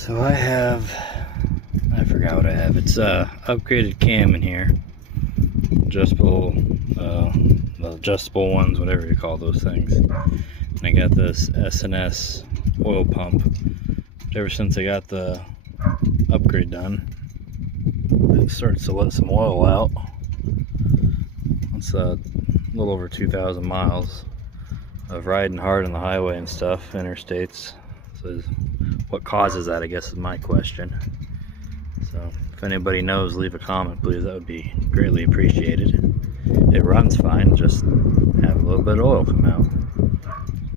So I forgot what I have. It's upgraded cam in here. Adjustable, the adjustable ones, whatever you call those things. And I got this S&S oil pump. Ever since I got the upgrade done, it starts to let some oil out. It's a little over 2,000 miles of riding hard on the highway and stuff, interstates. So what causes that, I guess, is my question. So if anybody knows, leave a comment, please. That would be greatly appreciated. It runs fine, just have a little bit of oil come out.